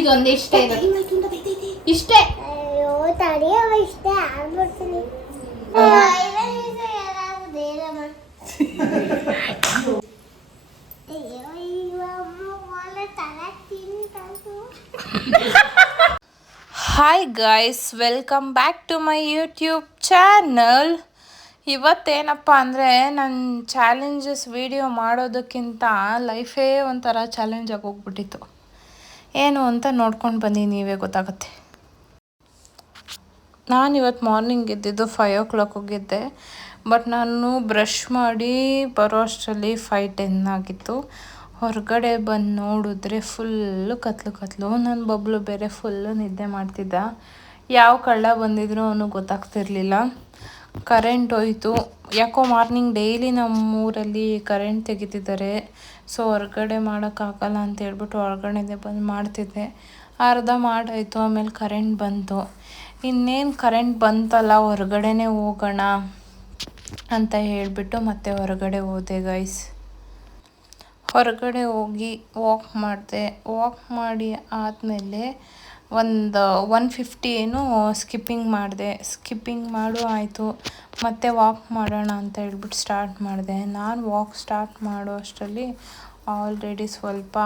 ಇದೊಂದು ಇಷ್ಟೇ ಇಷ್ಟೇ hi guys, welcome back to my YouTube channel. ಇವತ್ತೇನಪ್ಪ ಅಂದರೆ ನನ್ನ ಚಾಲೆಂಜಸ್ ವಿಡಿಯೋ ಮಾಡೋದಕ್ಕಿಂತ ಲೈಫೇ ಒಂಥರ ಚಾಲೆಂಜ್ ಆಗಿ ಹೋಗ್ಬಿಟ್ಟಿತ್ತು. ಏನು ಅಂತ ನೋಡ್ಕೊಂಡು ಬನ್ನಿ, ನೀವೇ ಗೊತ್ತಾಗುತ್ತೆ. ನಾನು ಇವತ್ತು ಮಾರ್ನಿಂಗ್ ಎದ್ದಿದ್ದು 5 o'clock ಹೋಗಿದ್ದೆ. ಬಟ್ ನಾನು ಬ್ರಷ್ ಮಾಡಿ ಬರೋ ಅಷ್ಟರಲ್ಲಿ 5:10 ಆಗಿತ್ತು. ಹೊರಗಡೆ ಬಂದು ನೋಡಿದ್ರೆ ಫುಲ್ಲು ಕತ್ಲು. ನನ್ನ ಬಬ್ಲು ಬೇರೆ ಫುಲ್ಲು ನಿದ್ದೆ ಮಾಡ್ತಿದ್ದ. ಯಾವ ಕಳ್ಳ ಬಂದಿದ್ರು ಅವನು ಗೊತ್ತಾಗ್ತಿರ್ಲಿಲ್ಲ. ಕರೆಂಟ್ ಹೋಯ್ತು. ಯಾಕೋ ಮಾರ್ನಿಂಗ್ ಡೈಲಿ ನಮ್ಮೂರಲ್ಲಿ ಕರೆಂಟ್ ತೆಗಿತಿದ್ದಾರೆ. ಸೊ ಹೊರಗಡೆ ಮಾಡೋಕ್ಕಾಗಲ್ಲ ಅಂತ ಹೇಳ್ಬಿಟ್ಟು ಹೊರಗಡೆ ಬಂದು ಮಾಡ್ತಿದ್ದೆ. ಅರ್ಧ ಮಾಡಾಯಿತು, ಆಮೇಲೆ ಕರೆಂಟ್ ಬಂತು. ಇನ್ನೇನು ಕರೆಂಟ್ ಬಂತಲ್ಲ, ಹೊರಗಡೆನೇ ಹೋಗೋಣ ಅಂತ ಹೇಳಿಬಿಟ್ಟು ಮತ್ತೆ ಹೊರಗಡೆ ಹೋದೆ ಗೈಸ್. ಹೊರಗಡೆ ಹೋಗಿ ವಾಕ್ ಮಾಡಿದೆ. ವಾಕ್ ಮಾಡಿ ಆದಮೇಲೆ ಒಂದು 150 ಏನೋ ಸ್ಕಿಪ್ಪಿಂಗ್ ಮಾಡಿದೆ. ಸ್ಕಿಪ್ಪಿಂಗ್ ಮಾಡು ಆಯಿತು. ಮತ್ತೆ ವಾಕ್ ಮಾಡೋಣ ಅಂತ ಹೇಳ್ಬಿಟ್ಟು ಸ್ಟಾರ್ಟ್ ಮಾಡಿದೆ. ನಾನು ವಾಕ್ ಸ್ಟಾರ್ಟ್ ಮಾಡೋ ಅಷ್ಟರಲ್ಲಿ ಆಲ್ರೆಡಿ ಸ್ವಲ್ಪ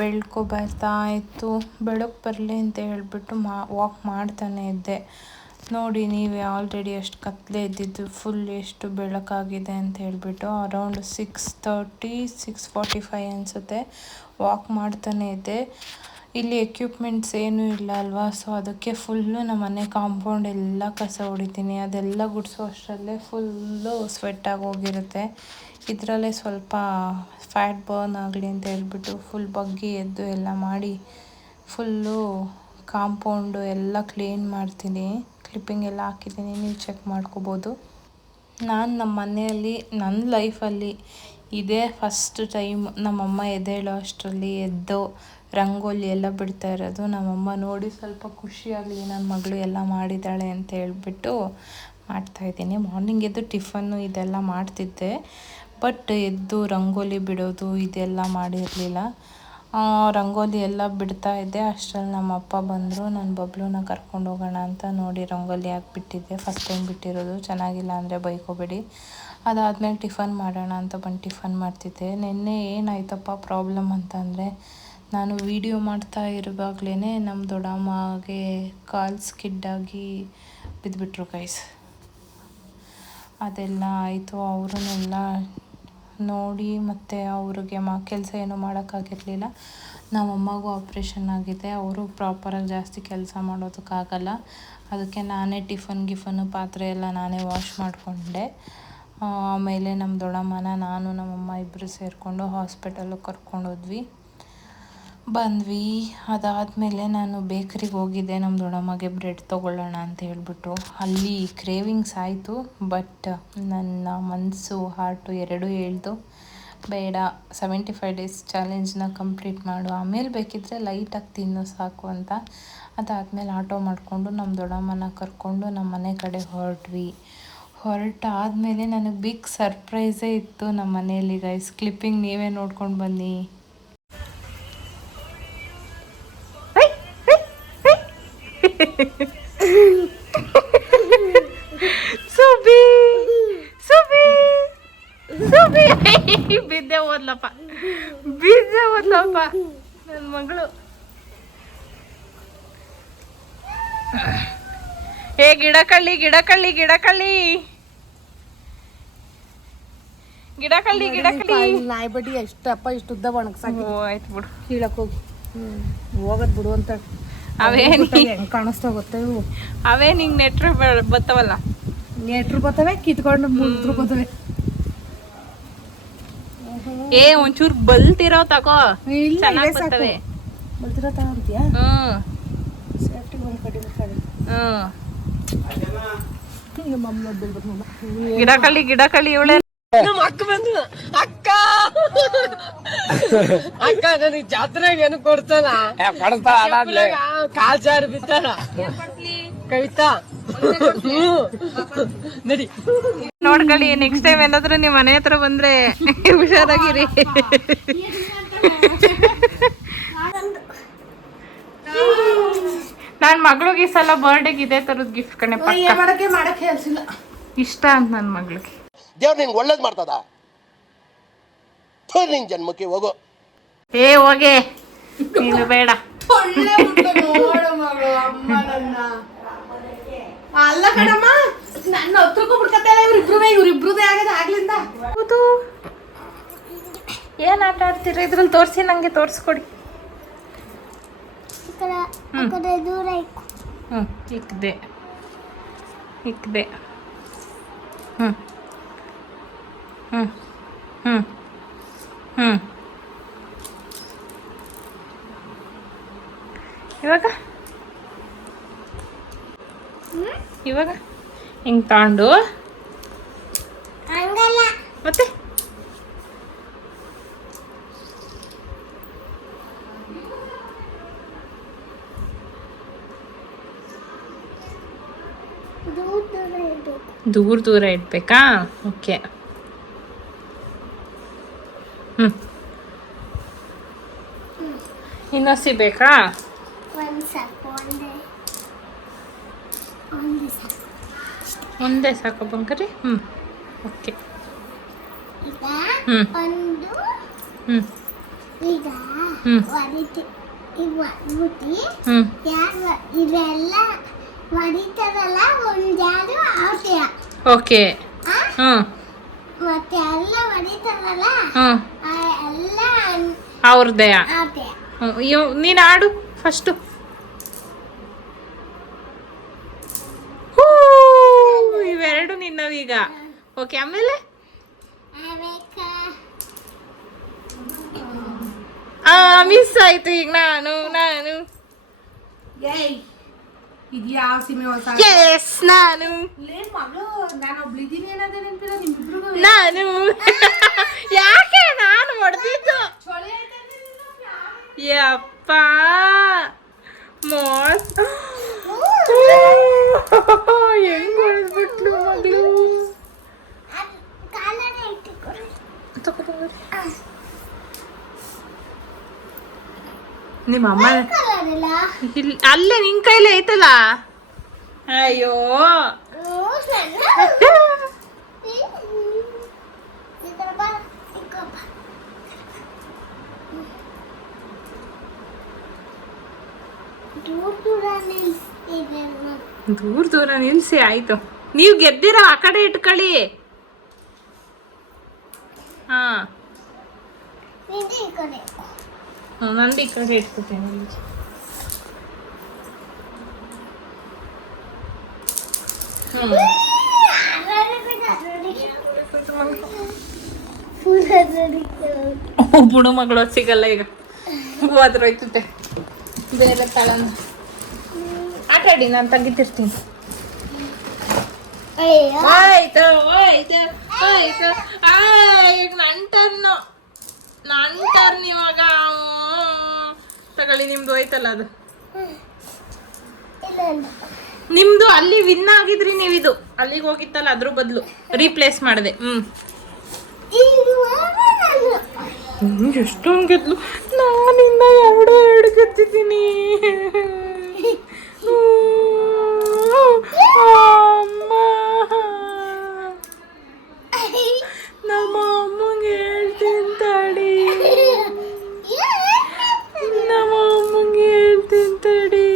ಬೆಳಕು ಬರ್ತಾ ಇತ್ತು. ಬೆಳಕು ಬರಲಿ ಅಂತ ಹೇಳ್ಬಿಟ್ಟು ವಾಕ್ ಮಾಡ್ತಾನೆ ಇದ್ದೆ. ನೋಡಿ ನೀವೇ ಆಲ್ರೆಡಿ ಎಷ್ಟು ಕತ್ತಲೆ ಇದ್ದಿದ್ದು, ಫುಲ್ ಎಷ್ಟು ಬೆಳಕಾಗಿದೆ ಅಂತ ಹೇಳ್ಬಿಟ್ಟು. ಅರೌಂಡ್ 6:30 6:45 ಅನಿಸುತ್ತೆ. ವಾಕ್ ಮಾಡ್ತಾನೆ ಇದ್ದೆ. ಇಲ್ಲಿ ಎಕ್ವಿಪ್ಮೆಂಟ್ಸ್ ಏನೂ ಇಲ್ಲ ಅಲ್ವಾ, ಸೊ ಅದಕ್ಕೆ ಫುಲ್ಲು ನಮ್ಮ ಮನೆ ಕಾಂಪೌಂಡ್ ಎಲ್ಲ ಕಸ ಹೊಡಿತೀನಿ. ಅದೆಲ್ಲ ಗುಡಿಸೋ ಅಷ್ಟರಲ್ಲೇ ಫುಲ್ಲು ಸ್ವೆಟ್ಟಾಗಿ ಹೋಗಿರುತ್ತೆ. ಇದರಲ್ಲೇ ಸ್ವಲ್ಪ ಫ್ಯಾಟ್ ಬರ್ನ್ ಆಗಲಿ ಅಂತ ಹೇಳ್ಬಿಟ್ಟು ಫುಲ್ ಬಗ್ಗಿ ಎದ್ದು ಎಲ್ಲ ಮಾಡಿ ಫುಲ್ಲು ಕಾಂಪೌಂಡು ಎಲ್ಲ ಕ್ಲೀನ್ ಮಾಡ್ತೀನಿ. ಕ್ಲಿಪ್ಪಿಂಗ್ ಎಲ್ಲ ಹಾಕಿದ್ದೀನಿ, ನೀವು ಚೆಕ್ ಮಾಡ್ಕೋಬೋದು. ನಾನು ನಮ್ಮ ಮನೆಯಲ್ಲಿ ನನ್ನ ಲೈಫಲ್ಲಿ ಇದೇ ಫಸ್ಟ್ ಟೈಮ್ ನಮ್ಮಮ್ಮ ಎದ್ದೇಳೋ ಅಷ್ಟರಲ್ಲಿ ಎದ್ದು ರಂಗೋಲಿ ಎಲ್ಲ ಬಿಡ್ತಾ ಇರೋದು. ನಮ್ಮಮ್ಮ ನೋಡಿ ಸ್ವಲ್ಪ ಖುಷಿಯಾಗಲಿ, ನನ್ನ ಮಗಳು ಎಲ್ಲ ಮಾಡಿದ್ದಾಳೆ ಅಂತ ಹೇಳ್ಬಿಟ್ಟು ಮಾಡ್ತಾಯಿದ್ದೀನಿ. ಮಾರ್ನಿಂಗ್ ಎದ್ದು ಟಿಫನ್ನು ಇದೆಲ್ಲ ಮಾಡ್ತಿದ್ದೆ, ಬಟ್ ಎದ್ದು ರಂಗೋಲಿ ಬಿಡೋದು ಇದೆಲ್ಲ ಮಾಡಿರಲಿಲ್ಲ. ರಂಗೋಲಿ ಎಲ್ಲ ಬಿಡ್ತಾ ಇದ್ದೆ. ಅಷ್ಟರಲ್ಲಿ ನಮ್ಮ ಅಪ್ಪ ಬಂದರು. ನನ್ನ ಬಬ್ಲೂನ ಕರ್ಕೊಂಡು ಹೋಗೋಣ ಅಂತ ನೋಡಿ ರಂಗೋಲಿ ಹಾಕ್ಬಿಟ್ಟಿದ್ದೆ. ಫಸ್ಟ್ ಟೈಮ್ ಬಿಟ್ಟಿರೋದು, ಚೆನ್ನಾಗಿಲ್ಲ ಅಂದರೆ ಬೈಕೋಬೇಡಿ. ಅದಾದಮೇಲೆ ಟಿಫನ್ ಮಾಡೋಣ ಅಂತ ಬಂದು ಟಿಫನ್ ಮಾಡ್ತಿದ್ದೆ. ನಿನ್ನೆ ಏನಾಯ್ತಪ್ಪ ಪ್ರಾಬ್ಲಮ್ ಅಂತಂದರೆ, ನಾನು ವಿಡಿಯೋ ಮಾಡ್ತಾ ಇರುವಾಗಲೇ ನಮ್ಮ ದೊಡ್ಡಮ್ಮಗೆ ಕಾಲು ಸ್ಕಿಡ್ಡಾಗಿ ಬಿದ್ದುಬಿಟ್ರು ಗೈಸ್. ಅದೆಲ್ಲ ಆಯಿತು. ಅವರನ್ನೆಲ್ಲ ನೋಡಿ ಮತ್ತು ಅವ್ರಿಗೆ ಕೆಲಸ ಏನೂ ಮಾಡೋಕ್ಕಾಗಿರಲಿಲ್ಲ. ನಮ್ಮಮ್ಮಗೂ ಆಪ್ರೇಷನ್ ಆಗಿದೆ. ಅವರು ಪ್ರಾಪರಾಗಿ ಜಾಸ್ತಿ ಕೆಲಸ ಮಾಡೋದಕ್ಕಾಗಲ್ಲ. ಅದಕ್ಕೆ ನಾನೇ ಟಿಫನ್ನು ಪಾತ್ರೆ ಎಲ್ಲ ನಾನೇ ವಾಶ್ ಮಾಡಿಕೊಂಡೆ. ಆಮೇಲೆ ನಮ್ಮ ದೊಡ್ಡಮ್ಮನ ನಾನು ನಮ್ಮಮ್ಮ ಇಬ್ಬರು ಸೇರಿಕೊಂಡು ಹಾಸ್ಪಿಟಲ್ಗೆ ಕರ್ಕೊಂಡೋದ್ವಿ, ಬಂದ್ವಿ. ಅದಾದಮೇಲೆ ನಾನು ಬೇಕ್ರಿಗೆ ಹೋಗಿದ್ದೆ ನಮ್ಮ ದೊಡ್ಡಮ್ಮಗೆ ಬ್ರೆಡ್ ತೊಗೊಳ್ಳೋಣ ಅಂತ ಹೇಳ್ಬಿಟ್ಟು. ಅಲ್ಲಿ ಕ್ರೇವಿಂಗ್ಸ್ ಆಯಿತು, ಬಟ್ ನನ್ನ ಮನಸ್ಸು ಹಾರ್ಟು ಎರಡೂ ಹೇಳ್ದು ಬೇಡ, 75 days ಚಾಲೆಂಜ್ನ ಕಂಪ್ಲೀಟ್ ಮಾಡು, ಆಮೇಲೆ ಬೇಕಿದ್ದರೆ ಲೈಟಾಗಿ ತಿನ್ನು ಸಾಕು ಅಂತ. ಅದಾದಮೇಲೆ ಆಟೋ ಮಾಡಿಕೊಂಡು ನಮ್ಮ ದೊಡ್ಡಮ್ಮನ ಕರ್ಕೊಂಡು ನಮ್ಮ ಮನೆ ಕಡೆ ಹೊರಟಾದಮೇಲೆ ನನಗೆ ಬಿಗ್ ಸರ್ಪ್ರೈಸೇ ಇತ್ತು ನಮ್ಮ ಮನೆಯಲ್ಲಿ ಗೈಸ್. ಕ್ಲಿಪ್ಪಿಂಗ್ ನೀವೇ ನೋಡ್ಕೊಂಡು ಬನ್ನಿ. ಸುಬಿ ಬಿದ್ದೆ ಹೋದ್ಲಪ್ಪ ನನ್ನ ಮಗಳು. ಏ ಗಿಡಕಳ್ಳಿ ನಾಯಿ ಬಡ್ಡಿ ಎಷ್ಟಪ್ಪ ಇಷ್ಟು ಉದ್ದ ಒಣಗ್ಸಾಕಿ. ಆಯ್ತು ಬಿಡು, ಕೀಳಕ್ ಹೋಗಿ ಹೋಗದ್ ಬಿಡು ಅಂತ. ಹೆಂಗ್ ಕಾಣಿಸ್ತಾ ಗೊತ್ತ ಇವು? ಅವೇ ನಿಂಗೆ ನೆಟ್ರು ಬರ್ತವಲ್ಲ. ನೆಟ್ರು ಬರ್ತವೆ, ಕಿತ್ಕೊಂಡು ಮುರಿದ್ರು ಬರ್ತವೆ. ಏ ಒಂಚೂರು ಬಲ್ತಿರೋ ತಗೋ, ಚೆನ್ನಾಗಿ ಬರ್ತವೆ. ಬಲ್ತಿರೋ ತಗೊಂತೀಯಾ? ಸೇಫ್ಟಿ ಒಂದು ಕಡಿಮೆ. ಗಿಡಕಳ್ಳಿ ಇವಳೆ ನಮ್ಮ ಅಕ್ಕ ಬಂದು ಅಕ್ಕ ನನಗೆ ಜಾತ್ರೆಗೆ ಏನು ಕೊಡ್ತಾನ ಕಾಲ್ ಜಾರಿ ಬಿತ್ತಾನ ಕವಿತಾ ನಡಿ ನೋಡ್ಕೊಳ್ಳಿ. ನೆಕ್ಸ್ಟ್ ಟೈಮ್ ಏನಾದ್ರೂ ನಿಮ್ ಮನೆ ಹತ್ರ ಬಂದ್ರೆ ಹುಷಾರಾಗಿರಿ. ನನ್ನ ಮಗಳಿಗೆ ಈ ಸಲ ಬರ್ಡೇಗೆ ಇದೇ ಥರದ್ದು ಗಿಫ್ಟ್ ಕಣೆ ಪಕ್ಕ. ಮಾಡಕ್ಕೆ ಹೇಳ್ಸಿಲ್ಲ. ಇಷ್ಟ ಅಂತ ನನ್ನ ಮಗಳಿಗೆ. ದೇವ್ರು ನಿಂಗೆ ಒಳ್ಳೇದು ಮಾಡ್ತದ. ನಿನ್ ಜನ್ಮಕ್ಕೆ ಹೋಗೋ. ಏ ಹೋಗೆ ನೀನು ಬೇಡ. ಅಲ್ಲ ಕಣಮ್ಮ, ನನ್ನ ಹತ್ರಕ್ಕೂ ಬಿಡ್ಕತ್ತಲ್ಲ ಇವ್ರಿಬ್ರದೇ ಆಗದ ಆಗ್ಲಿಂದ. ಹೌದು, ಏನು ಆಟ ಆಡ್ತೀರ ಇದ್ರಲ್ಲಿ? ತೋರಿಸಿ, ನನಗೆ ತೋರಿಸ್ಕೊಡಿ. ಇಕ್ದೆ ಇಕ್ದೆ. ಹ್ಞೂ ಹ್ಞೂ ಹ್ಞೂ ಹ್ಞೂ. ಇವಾಗ ಹಿಂಗೆ ತಗೊಂಡು ಮತ್ತೆ ದೂರ ದೂರ ಇಡ್ಬೇಕಾ? ಓಕೆ. ಇನ್ನೊಸಿ ಬೇಕಾ? ಒಂದೇ ಸಾಕು ಬಂಕರಿ. ಓಕೆ. ಓಕೆ. ಅವ್ರದ್ದೇ. ನೀನು ಆಡು ಫಸ್ಟು. ಇವೆರಡು ನಿನ್ನವೀಗ. ಓಕೆ, ಆಮೇಲೆ ಮಿಸ್ ಆಯ್ತು ಈಗ. ನಾನು ಇದ್ಯಾವ ಸೀಮೆ ಹೊಸ? ಎಸ್, ನಾನು ನಾನೊಬ್ಳಿದ್ದೀನಿ ಅನ್ನೋದೇ ನೆನಪಿಲ್ಲ ನಿಮ್ಮಿಬ್ರಿಗೂ. ನಾನು ಯಾಕೆ ನಾನು ಹೊಡೆದಿದ್ದು? ಯಪ್ಪ ಮೋಸ್ ಹೆಂಗ್ ಹೊಡೆದ್ಬಿಟ್ಲು ಮಗಳು. ನಿಮ್ಮ ಅಮ್ಮ ಅಲ್ಲೇ ನಿನ್ ಕೈಲೇ ಐತಲ್ಲ. ಅಯ್ಯೋ ದೂರ ದೂರ ನಿಲ್ಸಿ. ಆಯ್ತು, ನೀವು ಗೆದ್ದಿರ. ಆ ಕಡೆ ಇಟ್ಕೊಳ್ಳಿ. ಹಾ, ನಂದು ಈ ಕಡೆ ಇಟ್ಕೊತೇನೆ. ಬುಡು ಮಗಳು ಸಿಗಲ್ಲ ಈಗ. ಹೋದ್ರೋಯ್ತುತ್ತೆ ಬೇರೆ ತಳನ. ಆಟ ಆಡಿ, ನಾನು ತೆಗಿತಿರ್ತೀನಿ. ಆಯ್ತು ಆಯ್ತು ಆಯ್ತು. ಈಗ ನನ್ನ ಟರ್ನ್ ಇವಾಗ. ತಗೊಳ್ಳಿ, ನಿಮ್ದು ಹೋಯ್ತಲ್ಲ ಅದು. ನಿಮ್ದು ಅಲ್ಲಿ ವಿನ್ ಆಗಿದ್ರಿ ನೀವಿದು. ಅಲ್ಲಿಗೆ ಹೋಗಿತ್ತಲ್ಲ, ಅದ್ರ ಬದಲು ರೀಪ್ಲೇಸ್ ಮಾಡಿದೆ. ಎಷ್ಟೊಂದು ಗೆದ್ಲು. ನಾನಿನ್ನ ಎರಡು ಗೆದ್ದಿದ್ದೀನಿ. ಅಮ್ಮ, ನಮ್ಮ ಅಮ್ಮಂಗೆ ಹೇಳ್ತೀನಿ ತಡಿ. ನಮ್ಮ ಅಮ್ಮಂಗೆ ಹೇಳ್ತೀನಿ ತಡಿ.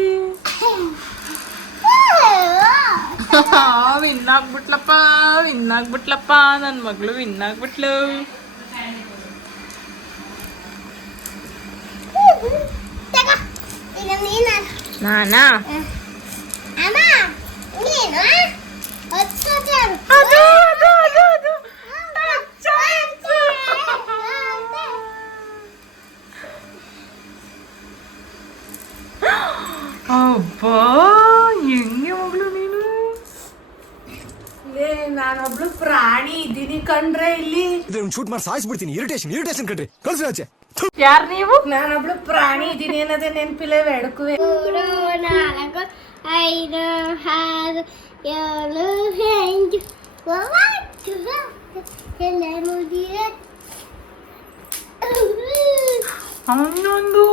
ವಿನ್ ಆಗ್ಬಿಟ್ಲಪ್ಪ ನನ್ನ ಮಗಳು. ವಿನ್ ಆಗ್ಬಿಟ್ಲು. ನಾನಾ? ಅಬ್ಬಾ, ಹೆಂಗೆ ಮಗಳು ನೀನು? ನಾನೊಬ್ಳು ಪ್ರಾಣಿ ಇದ್ದೀನಿ ಕಣ್ರೆ ಇಲ್ಲಿ. ಶೂಟ್ ಮಾಡಿ ಸಾಯಿಸ್ಬಿಡ್ತೀನಿ. ಇರಿಟೇಷನ್ ಕಣ್ರಿ. ಕಳ್ಸಿ ಆಚೆ. ಯಾರು ನೀವು? ನಾನೊಬ್ಳು ಪ್ರಾಣಿ ಇದ್ದೀನಿ ಅನ್ನೋದೇ ನೆನಪಿಲ್ಲ ಎಡಕುವೆ. 4 5 6 7 8 ಎಲ್ಲ ಮುಗಿದ ಹನ್ನೊಂದು.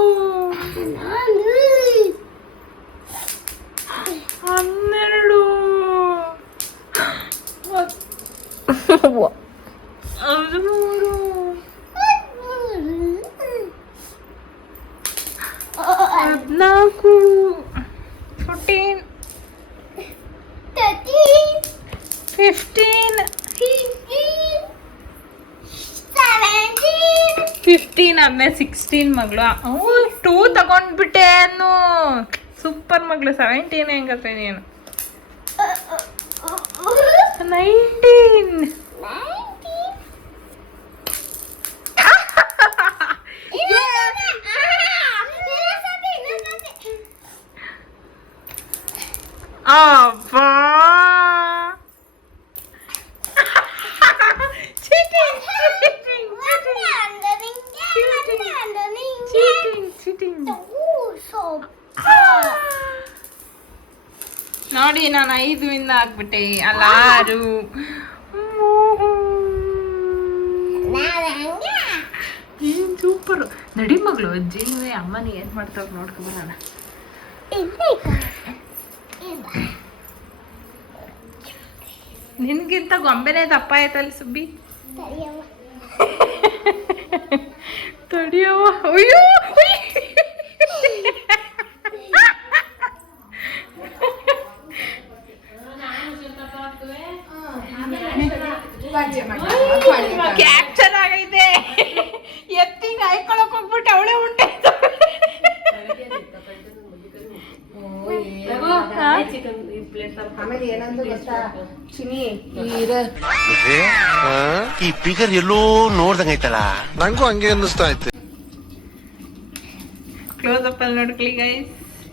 ಹದಿಮೂರು, 14, 14, 15, 15 ಆದ್ಮೇಲೆ 16 ಮಗಳು. 2 ತಗೊಂಡ್ಬಿಟ್ಟೆ ಅನ್ನು. ಸೂಪರ್ ಮಗಳು. 17 ಹೆಂಗತ್ತೆ ನೀನು? 19. ಅಬ್ಬಾ ನೋಡಿ, ನಾನು 5 ಇಂದ ಆಗ್ಬಿಟ್ಟೆ. ಅಲ್ಲ 6. ಏನ್ ಸೂಪರ್. ನಡಿ ಮಗಳು, ಅಜ್ಜಿನೂ ಅಮ್ಮನ ಏನ್ ಮಾಡ್ತಾವ ನೋಡ್ಕೊಬರೋಣ. ನಿನ್ಗಿಂತ ಗೊಂಬೆನೇ ದಪ್ಪ ಆಯ್ತಲ್ಲ ಸುಬ್ಬಿ. ತಡಿಯವ್ವ. ಅಯ್ಯೋ ಕ್ಯಾಪ್ಚರ್ ಆಗೈತೆ. ಎತ್ತಿಂಗ್ ಹಾಯ್ಕೊಳಕ್ ಹೋಗ್ಬಿಟ್ಟು ಅವಳೇ ಉಂಟೆ. ಆಮೇಲೆ ಏನಂದ್ರೆ ಗೊತ್ತಾ ಚಿನಿ, ಈ ಫಿಗರ್ ಎಲ್ಲೋ ನೋಡ್ದಂಗೈತಲ್ಲ. ನಂಗೂ ಹಂಗೆ ಅನ್ನಿಸ್ತಾ ಐತೆ. ಕ್ಲೋಸ್ ಅಪ್ ಅಲ್ಲಿ ನೋಡ್ಕೊಳ್ಳಿ ಗೈಸ್.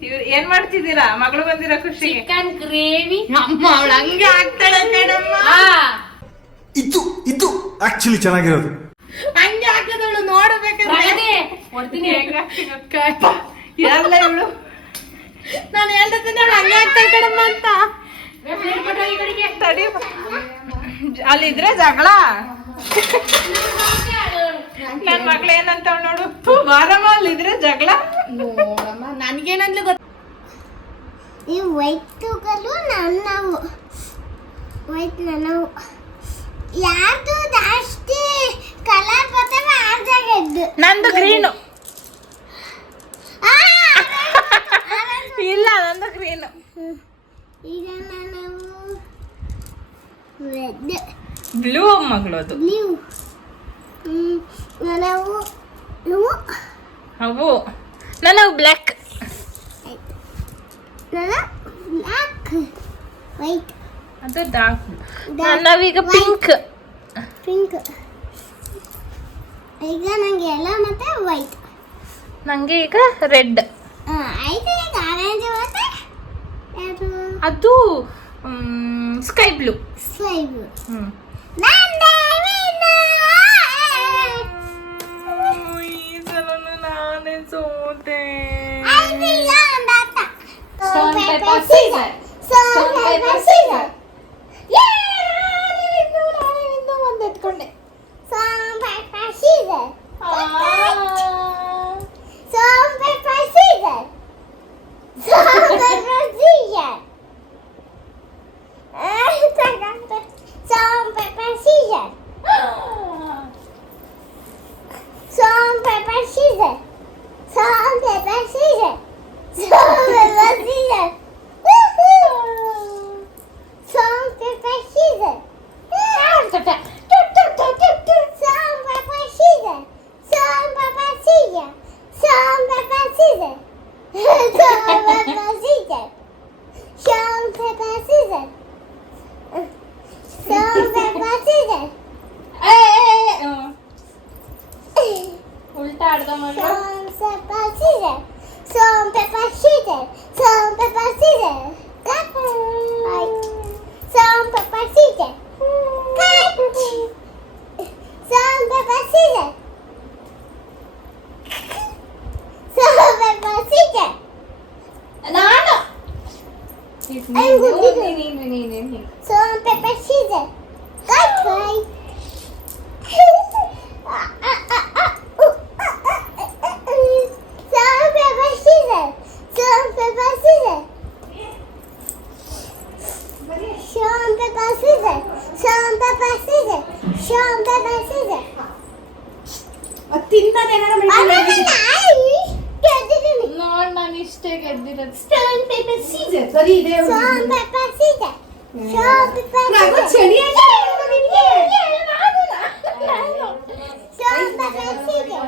ಇವ್ರು ಏನ್ ಮಾಡ್ತಿದ್ದೀರಾ? ಮಗಳು ಬಂದಿರೋ ಖುಷಿ. Chicken gravy. ಅಮ್ಮ ಅವಳು ಹಂಗೆ ಆಗ್ತಾಳೆ ಕಣಮ್ಮ. ಇದು ಆಕ್ಚುಲಿ ಚೆನ್ನಾಗಿರೋದು. ಹಂಗೆ ಹಾಕಿದವಳು ನೋಡ್ಬೇಕಾದ್ರೆ ಎಲ್ಲ ಇವಳು. ನಾನು ಹೇಳ್ತೀನಿ ಹಂಗೆ ಆಗ್ತಾಳೆ ಕಣಮ್ಮ ಅಂತ. ತಡಿ, ಅಲ್ಲಿದ್ರೆ ಜಗಳ. ನನ್ ಮಕ್ಳು ಏನಂತ ನೋಡು. ಬಾರಮ್ಮ, ಅಲ್ಲಿದ್ರೆ ಜಗಳ. ನೋಡಮ್ಮ ನನ್ಗೇನಂದ್ಲು ಗೊತ್ತ. ಈ ವೈಟ್ಗಳು ನನ್ನವು. ವೈಟ್ ನನ್ನವು. ಯಾರ್ದು ಜಾಸ್ತಿ ಕಲರ್ ಬರ್ತವೆ ಆರ್ದಾಗದ್ದು. ನಂದು ಗ್ರೀನು. ಇಲ್ಲ, ನಂದು ಗ್ರೀನು. ಈಗ ನಾವು ರೆಡ್, ಬ್ಲೂ ಮಗಳು. ಅದು ಬ್ಲೂ. ನಾವು ಬ್ಲೂ. ಅವು ನನವು ಬ್ಲ್ಯಾಕ್. Black, white. ಅದು ಡಾರ್ಕ್. ನಾವೀಗ ಪಿಂಕ್. ಪಿಂಕ್. ಈಗ ನಂಗೆ ಎಲ್ಲ ಮತ್ತೆ ವೈಟ್. ನಂಗೆ ಈಗ ರೆಡ್. ಆಯ್ತು. ಈಗ ಆರೆಂಜ್ ಮತ್ತೆ ಅದು ಸ್ಕೈ ಬ್ಲೂ. ಸ್ಲೈವ್. ಹ್ಮ್. ಈ ಸಲನು ನಾನೇ ಸೋತೆ. Stone, paper, scissors. Stone, paper, scissors. ಒಂದು ಎತ್ಕೊಂಡೆ. Stone, paper, scissors. Stone, paper, scissors. Stone, paper, scissors. Stone, paper, scissors. Stone, paper, scissors. Stone, paper, scissors. Stone, paper, scissors. Stone, paper, scissors. Stone, paper, scissors. Stone, paper, scissors. Stone, paper, scissors. Stone, paper, scissors. Stone, paper, scissors. Stone, paper, scissors. ಉಲ್ಟಾ ಅರ್ಧ ಮಾಡಿ. Stone, paper, scissors. Stone, paper, scissors. Stone, paper, scissors. Cut. Stone, paper, scissors. Cut. Stone, paper, scissors. Stone, paper, scissors. ನಾನು I'm good. Stone, paper, scissors. Cut. Stone, paper, scissors. Stone, paper, scissors. Stone, paper, scissors. Salt, pepper, scissors. Salt, pepper, scissors. ಅದು ತಿನ್ನೋದು ಏನಾರ ನೋಡ್ ನಾನು ಇಷ್ಟೇ ಗೆದ್ದಿರೋದು. Stone paper Caesar ಬರೀ ಇದೆ Salt, pepper, scissors. Salt, pepper, Raghava scissors. ಚಳಿ ಆಯ್ತು ನಿನಗೆ Salt, pepper, scissors.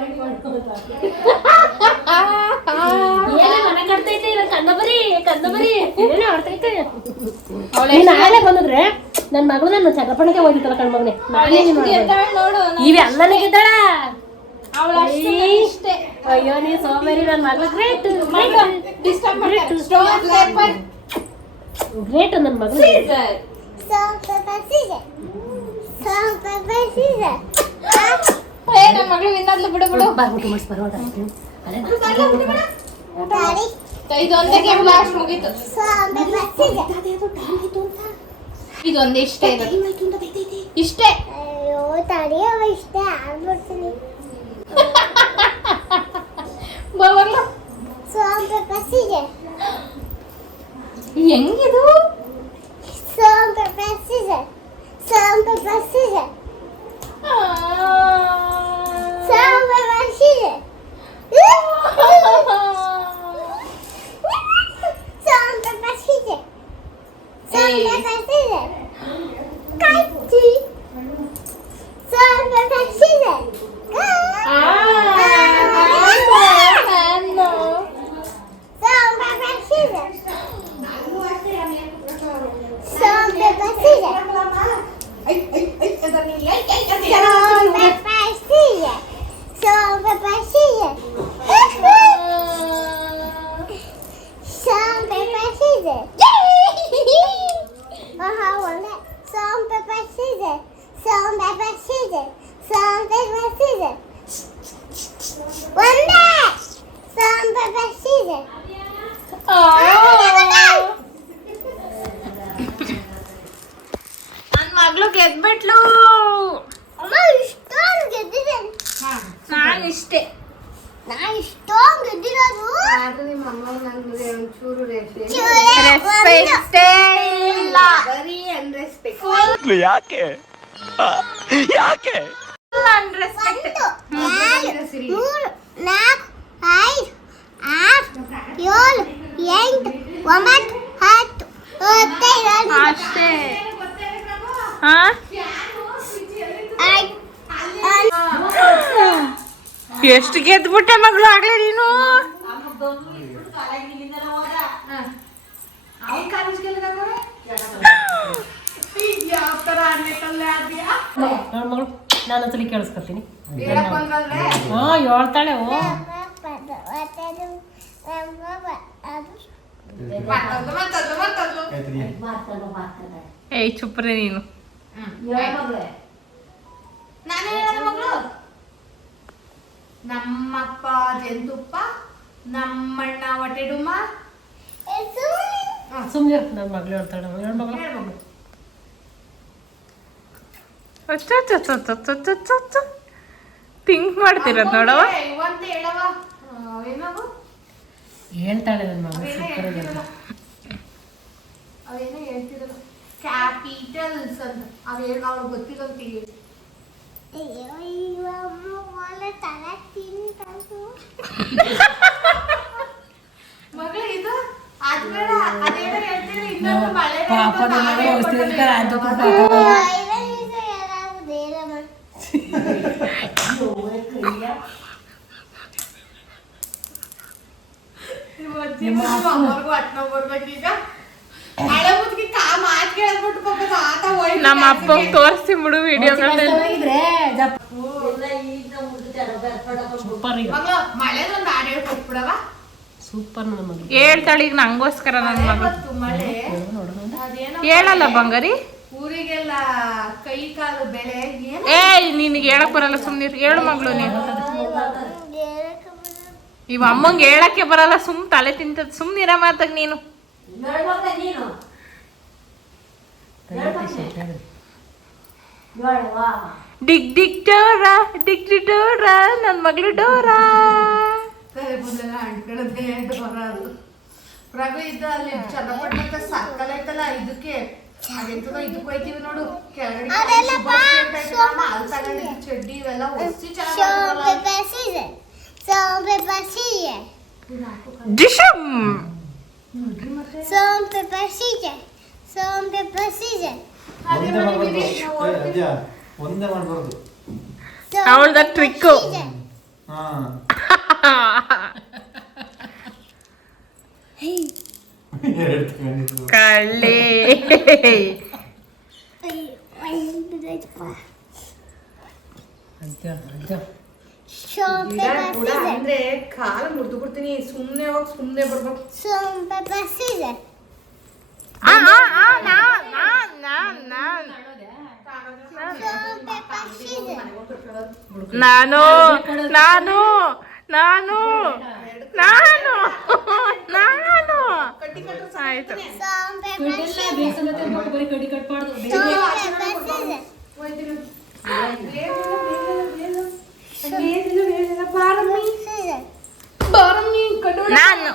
ನಾಳೆ ಬಂದ್ರೆ ನನ್ನ ಮಗಳು ನನ್ನ ಚಕ್ರಪಣಕ್ಕೆ ಹೋಗಿತ್ತಲ್ಲ ಕಣ್ಮಗನೆ ನೋಡು ಇವೆಲ್ಲನೇ ಗೆದ್ದಾಳ ಅವಳು ಇಷ್ಟೇ. ಅಯ್ಯೋ ನೀ ಸೋಮೇರಿ ನನ್ನ ಮಗಳು ಗ್ರೇಟ್ ಗ್ರೇಟ್ ನನ್ನ ಮಗಳು Salt, pepper, scissors. Salt, pepper, scissors. ನನ್ನ ಮಗಳು ಇನ್ನೊಂದು ಬಿಡು ಬಿಡು. ಬಾರ್ಬಿಟ್ಟು ಮಾಡಿಸ್ ಬರೋಣ Daddy. ಇದೊಂದೇ ಗೇಮ್ ಲಾಸ್ಟ್ ಮುಗೀತು. Salt, pepper, scissors. ಇದೊಂದೇ ಇಷ್ಟೇ ಇರೋದು. ಇಷ್ಟೇ. ಅಯ್ಯೋ ತಡಿ ಅವ ಇಷ್ಟೇ ಆಗ್ಬಿಡ್ತೀನಿ. ಬರಲ್ಲ. Salt, pepper, scissors. ಹೆಂಗಿದು? Salt, pepper, scissors. Salt, pepper, scissors. Salt, pepper, scissors. Salt, pepper, scissors. Salt, pepper, scissors. Kaichi. Salt, pepper, scissors. Salt, pepper, scissors. Salt, pepper, scissors. Salt, pepper, scissors. Salt, pepper, scissors. Salt, pepper, scissors. One. Salt, pepper, scissors. Salt, pepper, scissors. Salt, pepper, scissors. One day. Salt, pepper, scissors. ನನ್ನ ಮಗಳು ಗೆದ್ಬಿಟ್ಲು. ಅಮ್ಮ ಇಷ್ಟೊಂದು ಗೆದ್ದಿದ್ದೇನೆ. ನಾನು ಇಷ್ಟೇ. ನಾನು ಇಷ್ಟೊಂದು ಗೆದ್ದಿರೋದು ಅದು ನಿಮ್ಮ ಅಮ್ಮ ನನಗೆ ಒಂಚೂರು ರೇಷೆ ರೆಸ್ಪೆಕ್ಟೇ ಇಲ್ಲ. ಬರೀ ಅನ್ರೆಸ್ಪೆಕ್ಟ್ ಯಾಕೆ ಯಾಕೆ ಅನ್ರೆಸ್ಪೆಕ್ಟ್. 1 2 3 4 5 6 7 8 9 10 ಅಷ್ಟೇ. ಹಾ ಎಷ್ಟು ಗೆದ್ಬಿಟ್ಟೆ ಮಗಳು ಆಗ್ಲೇ ನೀನು. ನನ್ನ ಮಗಳು ನಾನು ಒಂದ್ಸಲಿ ಕೇಳಿಸ್ಕೊತೀನಿ ಹಾ ಹೇಳ್ತಾಳೆ ಓ ಏಯ್ ಚುಪ್ರೆ ನೀನು. ನಾನು ಹೇಳೋದು ಮಗಳು ನಮ್ಮಪ್ಪ ಜೇನುತುಪ್ಪ ನಮ್ಮಣ್ಣ ಹೊಟ್ಟೆ ಡುಮ್ಮ ಸುಮ್ಮನೆ ನನ್ನ ಮಗಳು ಹೇಳ್ತಾಳೆ ನನ್ನ ಮಗಳು ಥಿಂಕ್ ಮಾಡ್ತಿರೋದು ನೋಡವ. ಒಂದು ಹೇಳವ ಏನವು ಹೇಳ್ತಾಳೆ ನನ್ನ ಮಗಳು ಸೂಪರ್ ಆಗಿ ಅವೇನೋ ಹೇಳ್ತಿದ್ರು ಕ್ಯಾಪಿಟಲ್ಸ್ ಅಂತ ಅವೇನು ಅವ್ರಿಗೆ ಗೊತ್ತಿಲ್ಲ ಅಂತ ಹೇಳಿ ಮಗಳು ಇದು ಅದ್ ಬೇಡ ಅದೇನೋ ಹೇಳ್ತಿದ್ರು ಇನ್ನೊಂದು ಮಳೆ ಪಾಪದ ಮಗಳು ಓದಿಸ್ತಿರ್ತಾರೆ ಅದು ಅಮ್ಮವ್ರಿಗೂ ಅಟ್ನ ಬರ್ಬೇಕೀಗ ಹಳೆ ಮುದ್ಕಿ ಮಾತು ಕೇಳ್ಬಿಟ್ಟು ಪಾಪ ಆತ ಹೋಯ್ತು ನಮ್ಮ ಅಪ್ಪಂಗೆ ತೋರಿಸಿ ಬಿಡು ವಿಡಿಯೋಗಳಲ್ಲಿ. ಸೂಪರ್ ಈಗ ಮಗಳು ಮಳೆದೊಂದು ಹಾಡು ಹೇಳ್ಕೊಟ್ಬಿಡವ ಸೂಪರ್ ನನ್ನ ಮಗಳು ಹೇಳ್ತಾಳೆ ಈಗ ನಂಗೋಸ್ಕರ ನನ್ನ ಮಗಳು. ಇವತ್ತು ಮಳೆ ಅದೇನೋ ಹೇಳಲ್ಲ ಬಂಗಾರಿ. ಊರಿಗೆಲ್ಲ ಕೈ ಕಾಲು ಬೆಳೆ ಏನು ಏಯ್ ನಿನಗೆ ಹೇಳಕ್ ಬರಲ್ಲ ಸುಮ್ನೆ ಹೇಳು ಮಗಳು ನೀನು. ಇವ ಅಮ್ಮಂಗೆ ಹೇಳಕ್ಕೆ ಬರಲ್ಲ ಸುಮ್ ತಲೆ ತಿಂತದ ಸುಮ್ನಿರ ಮಾತಾಗ ನೀನು. ಡಿಗ್ ಡಿಗ್ ಡೋರಾ ಡಿಗ್ ಡಿ ಡೋರಾ ನನ್ನ ಮಗಳು ಡೋರಾ. ಮುಂದೆಲ್ಲ ಅಂಟ್ಕೊಳ್ಳೋದೇ ಡೋರ ಅದು ಪ್ರಭು ಇದ್ದ ಅಲ್ಲಿ ಚನ್ನಪಟ್ಟಣಕ್ಕೆ ಸರ್ಕಲ್ ಐತಲ್ಲ ಇದಕ್ಕೆ ಅದೆಂತದೋ ಇದಕ್ಕೆ ಹೋಯ್ತೀವಿ ನೋಡು ಕೆಳಗಡೆ ಅದೆಲ್ಲಪ್ಪ, ಅಲ್ಲಿ ತಗೊಂಡಿದ್ದು ಚಡ್ಡಿ ಇವೆಲ್ಲ ಹೊಸಿ Stone, paper, scissors. Stone, paper, scissors. ಡಿಶಮ್ Stone, paper, scissors. Stone, paper, scissors. ಒಂದೇ ಮಾಡಬಾರ್ದು. Stone, ಅವಳ್ದ paper, ಟ್ವಿಕ್ಕು. scissors. ಹಾ ಎರಡು ತಗೊಂಡಿದ್ದು. ಕಳ್ಳಿ Stone, ಗಿಡ paper, ಕೂಡ scissors. ಅಂದ್ರೆ ಕಾಲು ಮುರಿದು ಬಿಡ್ತೀನಿ ಸುಮ್ನೆ ಹೋಗಿ ಸುಮ್ನೆ ಬರ್ಬೇಕು Stone, paper, scissors. Stone, paper, scissors. ನಾನು ನಾನು ನಾನು ನಾನು ನಾನು ಆಯ್ತು Stone, paper, scissors. ಬರೀ ಕಡಿ ಕಟ್ಬಾರ್ದು. Stone, paper, scissors. Scissors. ನಾನು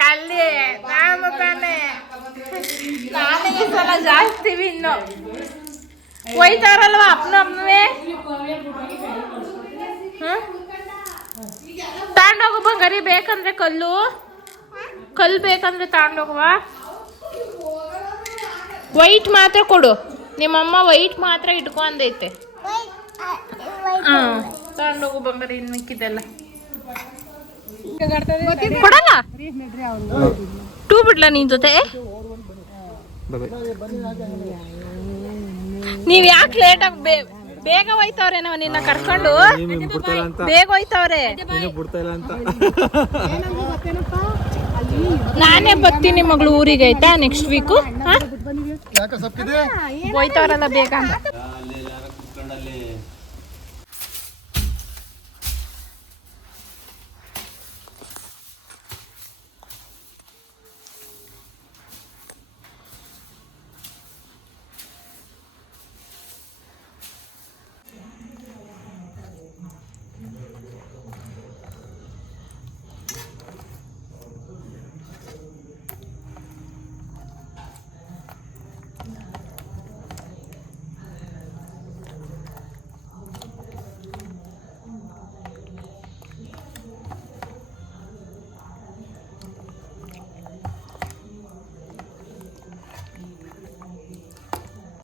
ಕಳ್ಳಿ ನಾನು ತಾನೆ ನಾನೇ ಸಲ ಜಾಸ್ತಿ ಇನ್ನು ಒಯ್ತಾರಲ್ವ ಅಪ್ಪನವೇ ತಗೊಂಡೋಗು ಬಂಗಾರಿ ಬೇಕಂದ್ರೆ ಕಲ್ಲು ಬೇಕಂದ್ರೆ ತಗೊಂಡೋಗುವ ವೈಟ್ ಮಾತ್ರ ಕೊಡು ನಿಮ್ಮಮ್ಮ ವೈಟ್ ಮಾತ್ರ ಇಟ್ಕೊ ಅಂದೈತೆ ಹಾಂ ತಗೊಂಡೋಗು ಬಂಗಾರಿ ಇನ್ನು ಮಿಕ್ಕಿದೆಲ್ಲ ಕೊಡಲ್ಲ ಟೂ ಬಿಡ್ಲಾ ನಿನ್ ಜೊತೆ ನೀವ್ ಯಾಕೆ ಲೇಟಾಗಿ ಬೇಗ ಹೋಯ್ತವ್ರೆ ನಾವು ನಿನ್ನ ಕರ್ಕೊಂಡು ಬೇಗ ಹೋಯ್ತವ್ರೆ ನಾನೇ ಬರ್ತೀನಿ ಮಗಳು ಊರಿಗೆ ಆಯ್ತಾ ನೆಕ್ಸ್ಟ್ ವೀಕು ಹೋಯ್ತವ್ರಲ್ಲ ಬೇಗ ಅಂತ